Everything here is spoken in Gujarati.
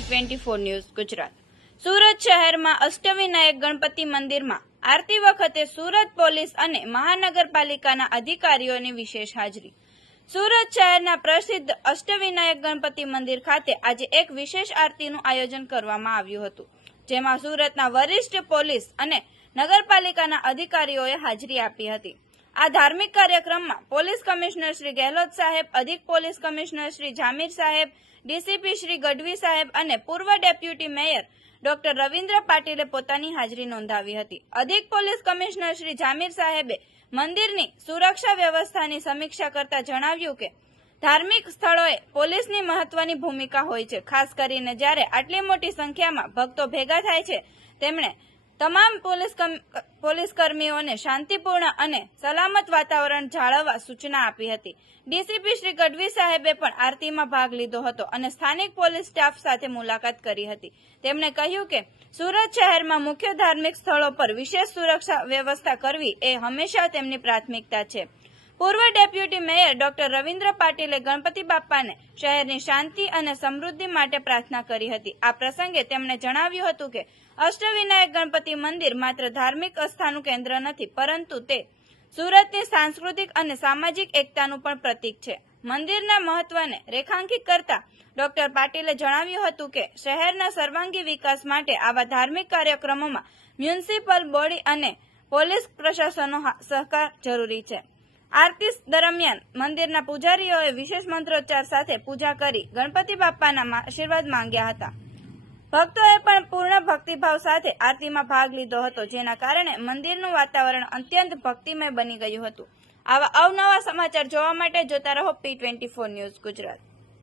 Twenty four news Gujarat. Surat શહેરમાં અષ્ટવિનાયક ગણપતિ મંદિરમાં આરતી વખતે સુરત પોલીસ અને મહાનગરપાલિકાના અધિકારીઓની વિશેષ હાજરી. સુરત શહેરના પ્રસિદ્ધ અષ્ટવિનાયક ગણપતિ મંદિર ખાતે આજે એક વિશેષ આરતીનું આયોજન કરવામાં આવ્યું હતું, જેમાં સુરતના વરિષ્ઠ પોલીસ અને નગરપાલિકાના અધિકારીઓએ હાજરી આપી હતી. આ ધાર્મિક કાર્યક્રમમાં પોલીસ કમિશનર શ્રી ગેહલોત સાહેબ, અધિક પોલીસ કમિશનર શ્રી જામીર સાહેબ, ડીસીપી શ્રી ગઢવી સાહેબ અને પૂર્વ ડેપ્યુટી મેયર ડોક્ટર રવિન્દ્ર પાટીલે પોતાની હાજરી નોંધાવી હતી. અધિક પોલીસ કમિશનર શ્રી જામીર સાહેબે મંદિરની સુરક્ષા વ્યવસ્થાની સમીક્ષા કરતા જણાવ્યું કે, ધાર્મિક સ્થળોએ પોલીસની મહત્વની ભૂમિકા હોય છે. ખાસ કરીને જ્યારે આટલી મોટી સંખ્યામાં ભક્તો ભેગા થાય છે, તેમણે તમામ પોલીસ પોલીસ કર્મીઓને શાંતિપૂર્ણ અને સલામત વાતાવરણ જાળવવા સૂચના આપી હતી. ડીસીપી શ્રી ગઢવી સાહેબે પણ આરતીમાં ભાગ લીધો હતો અને સ્થાનિક પોલીસ સ્ટાફ સાથે મુલાકાત કરી હતી. તેમણે કહ્યું કે, સુરત શહેરમાં મુખ્ય ધાર્મિક સ્થળો પર વિશેષ સુરક્ષા વ્યવસ્થા કરવી એ હંમેશા તેમની પ્રાથમિકતા છે. પૂર્વ ડેપ્યુટી મેયર ડોક્ટર રવિન્દ્ર પાટીલે ગણપતિ બાપ્પાને શહેરની શાંતિ અને સમૃદ્ધિ માટે પ્રાર્થના કરી હતી. આ પ્રસંગે તેમણે જણાવ્યું હતું કે, અષ્ટવિનાયક ગણપતિ મંદિર માત્ર ધાર્મિક આસ્થાનું કેન્દ્ર નથી, પરંતુ તે સુરતની સાંસ્કૃતિક અને સામાજિક એકતાનું પણ પ્રતીક છે. મંદિરના મહત્વને રેખાંકિત કરતા ડોક્ટર પાટીલે જણાવ્યું હતું કે, શહેરના સર્વાંગી વિકાસ માટે આવા ધાર્મિક કાર્યક્રમોમાં મ્યુનિસિપલ બોડી અને પોલીસ પ્રશાસનનો સહકાર જરૂરી છે. આરતી દરમિયાન મંદિરના પૂજારીઓએ વિશેષ મંત્રોચ્ચાર સાથે પૂજા કરી ગણપતિ બાપાના આશીર્વાદ માંગ્યા હતા. ભક્તોએ પણ પૂર્ણ ભક્તિભાવ સાથે આરતીમાં ભાગ લીધો હતો, જેના કારણે મંદિરનું વાતાવરણ અત્યંત ભક્તિમય બની ગયું હતું. આવા અવનવા સમાચાર જોવા માટે જોતા રહો P twenty four news Gujarat.